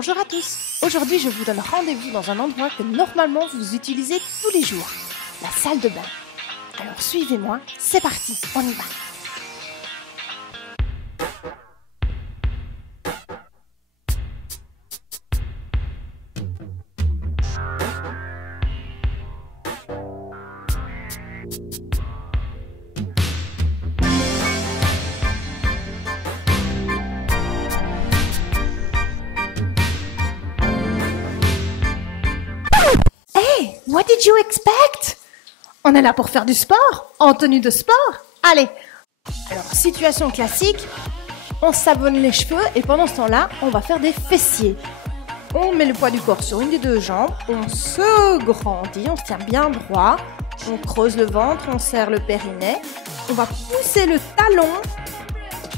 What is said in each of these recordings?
Bonjour à tous. Aujourd'hui, je vous donne rendez-vous dans un endroit que normalement vous utilisez tous les jours, la salle de bain. Alors suivez-moi, c'est parti, on y va. What did you expect? On est là pour faire du sport, en tenue de sport. Allez. Alors, situation classique, on savonne les cheveux et pendant ce temps-là, on va faire des fessiers. On met le poids du corps sur une des deux jambes, on se grandit, on se tient bien droit, on creuse le ventre, on serre le périnée, on va pousser le talon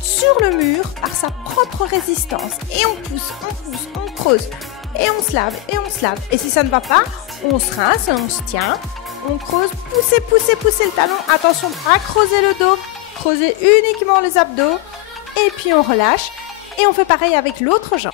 sur le mur par sa propre résistance. Et on pousse, on creuse. Et on se lave, et on se lave. Et si ça ne va pas, on se rince, on se tient, on creuse, poussez le talon. Attention à creuser le dos, creuser uniquement les abdos. Et puis on relâche. Et on fait pareil avec l'autre jambe.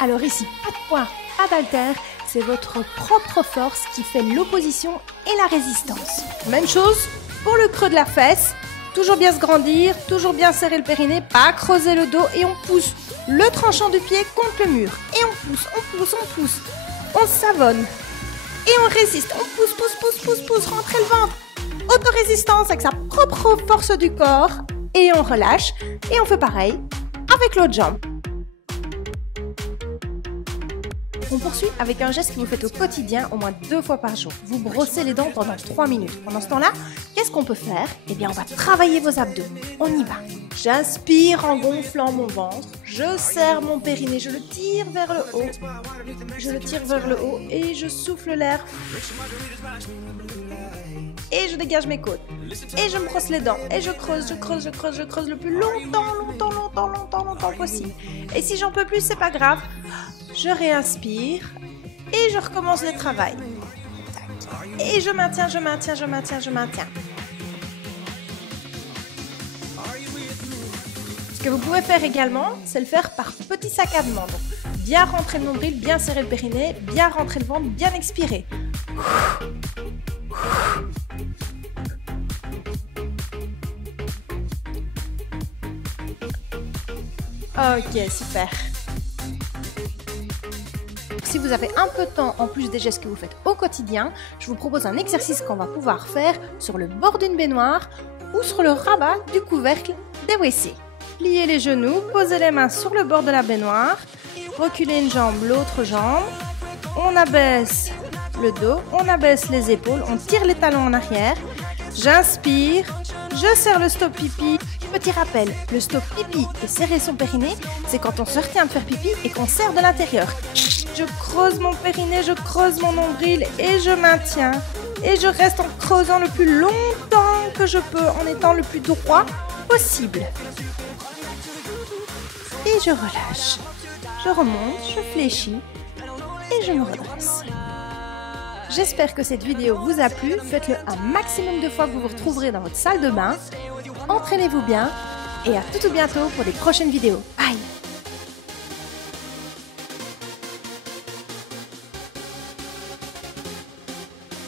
Alors ici, pas de poids, pas d'haltère. C'est votre propre force qui fait l'opposition et la résistance. Même chose pour le creux de la fesse. Toujours bien se grandir, toujours bien serrer le périnée, pas creuser le dos et on pousse le tranchant du pied contre le mur. Et on pousse, on savonne et on résiste, on pousse, rentrer le ventre. Autorésistance avec sa propre force du corps et on relâche et on fait pareil avec l'autre jambe. On poursuit avec un geste que vous faites au quotidien au moins 2 fois par jour. Vous brossez les dents pendant 3 minutes. Pendant ce temps-là, qu'est-ce qu'on peut faire? Eh bien, on va travailler vos abdos. On y va. J'inspire en gonflant mon ventre. Je serre mon périnée. Je le tire vers le haut. Je le tire vers le haut et je souffle l'air. Et je dégage mes côtes. Et je me brosse les dents. Et je creuse le plus longtemps possible. Et si j'en peux plus, c'est pas grave. Je réinspire et je recommence le travail. Et je maintiens. Ce que vous pouvez faire également, c'est le faire par petits saccadements. Donc, bien rentrer le nombril, bien serrer le périnée, bien rentrer le ventre, bien expirer. Ok, super. Si vous avez un peu de temps en plus des gestes que vous faites au quotidien, je vous propose un exercice qu'on va pouvoir faire sur le bord d'une baignoire ou sur le rabat du couvercle des WC. Pliez les genoux, posez les mains sur le bord de la baignoire, reculez une jambe, l'autre jambe, on abaisse le dos, on abaisse les épaules, on tire les talons en arrière, j'inspire, je serre le stop pipi. Petit rappel, le stop pipi et serrer son périnée, c'est quand on se retient de faire pipi et qu'on serre de l'intérieur. Je creuse mon périnée, je creuse mon nombril et je maintiens. Et je reste en creusant le plus longtemps que je peux, en étant le plus droit possible. Et je relâche. Je remonte, je fléchis et je me redresse. J'espère que cette vidéo vous a plu. Faites-le un maximum de fois que vous vous retrouverez dans votre salle de bain. Entraînez-vous bien et à tout bientôt pour des prochaines vidéos. Bye!